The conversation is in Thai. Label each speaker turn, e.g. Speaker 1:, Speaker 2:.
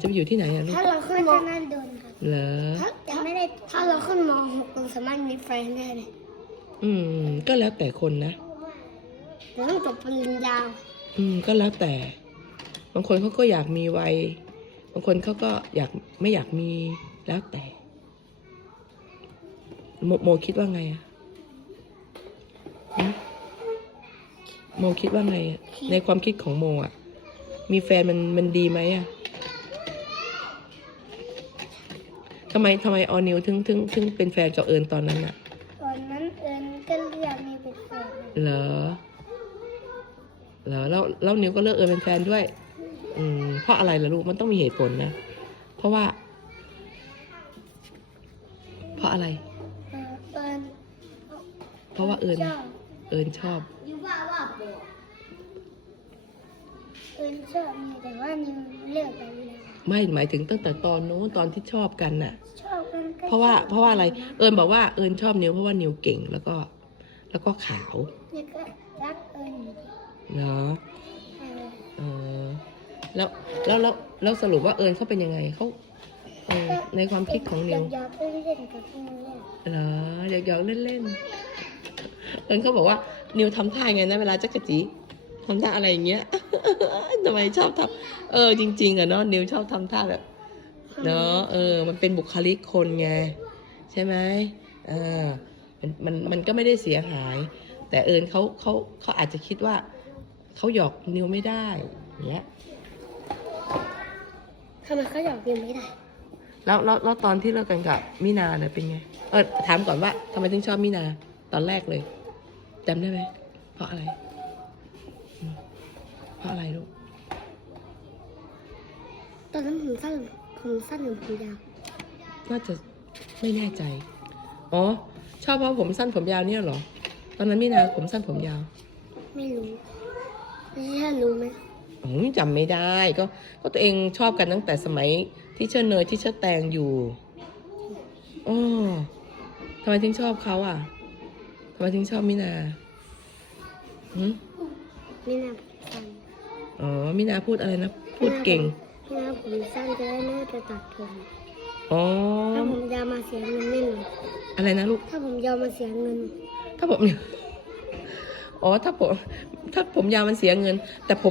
Speaker 1: จะไปอยู่ที่ไหนอะลูก
Speaker 2: ถ้าเราขึ้นมนั่นโดนครับ
Speaker 1: เหรอ
Speaker 2: ถ้ายังไม่ได้ถ้าเราขึ้นมหกเราสามารถมีแฟนได้เลย
Speaker 1: อืม ก็แล้วแต่คนนะ
Speaker 2: เราต้องจบปริญญา
Speaker 1: อืม ก็แล้วแต่ บางคนเขาก็อยากมีวัย บางคนเขาก็อยากไม่อยากมี แล้วแต่ โมโมคิดว่าไงอะหึโมคิดว่าไงอะในความคิดของโมอะมีแฟนมันมันดีไหมอะ ทำไมทำไมออนิวถึงถึงถึงเป็นแฟนกับเอิญตอนนั้นอะ
Speaker 2: ตอนนั้นเอิญก็เรียกมีเป็นแฟน
Speaker 1: เหรอเหรอแล้วแล้วนิวก็เลิกเอิญเป็นแฟนด้วย อืมเพราะอะไรล่ะลูกมันต้องมีเหตุผลนะ เพราะว่า เพราะอะไร
Speaker 2: เออเอิญ
Speaker 1: เพราะว่าเอิญ
Speaker 2: ชอบ
Speaker 1: เอิญชอบ
Speaker 2: ยูว่าว่าบอกเอิญชอบนี่แต่ว่านิวเลิกไปแล้ว
Speaker 1: ไม่หมายถึงตั้งแต่ตอนโน้นตอนที่ชอบกันน่ะ
Speaker 2: ชอบกันก็
Speaker 1: เพราะว่าเพราะว่าอะไรเอิญบอกว่าเอิญชอบนิวเพราะว่านิวเก่งแล้วก็ แล้วก็ขาว
Speaker 2: นี่ก็รักเอิญอยู่ดี
Speaker 1: เนาะ
Speaker 2: เออ
Speaker 1: เออแล้วแล้วแล้วแล้วสรุปว่าเอิญเขาเป็นยังไงเขาเออในความคิดของนิว
Speaker 2: อยากๆเล่นๆกับพี่นิวเนี่ย
Speaker 1: เหรอหยอกๆเล่นๆเอิญเขาบอกว่านิวทำท่าไงนะเวลาจักรจีทำท่าอะไรอย่างเงี้ย ทำไมชอบทำเออจริง ๆอะเนาะนิวชอบทำท่าแบบเนาะเออ มันเป็นบุคลิกคนไง ใช่ไหมเออมันมันมันก็ไม่ได้เสียหาย แต่เอิญเขาเขาเขาอาจจะคิดว่าเขาหยอกนิวไม่ได้อย่างเงี้ย
Speaker 2: ทำไมเขาอยากเรียนไม่ได้
Speaker 1: แล้วแล้วแล้วตอนที่เลิกกันกับมินาเนี่ยเป็นไงเออถามก่อนว่าทำไมถึงชอบมินา ตอนแรกเลยจำได้ไหมเพราะอะไร อ
Speaker 2: นนั้นผมสั้นผมสั้นหรือผมยาว
Speaker 1: น่าจะไม่แน่ใจ อ๋อ ชอบเพราะผมสั้นผมยาวเนี่ยเหรอ ตอนนั้นมินาผมสั้นผมยาว
Speaker 2: ไม่รู้ไม่ใช่รู้ไหม
Speaker 1: อืมจำไม่ได้ก็ก็ตัวเองชอบกันตั้งแต่สมัยที่เชิญเนยที่เชิญแตงอยู่อ๋อทำไมถึงชอบเขาอะทำไมถึงชอบมินาหืม
Speaker 2: ไม่น่าสั้น
Speaker 1: อ๋อมินาพูดอะไรนะ พูดเก่ง
Speaker 2: ไม่น่าผมสั้นจะได้ไม่ไปตัดผม
Speaker 1: อ๋อ
Speaker 2: ถ้าผมยาวมาเสียเงินแน่นอน
Speaker 1: อะไรนะลูก
Speaker 2: ถ้าผมยาวมาเสียเงิน
Speaker 1: ถ้าผม อ๋อ ถ้าผม ถ้าผมยาวมันเสียเงิน แต่ผม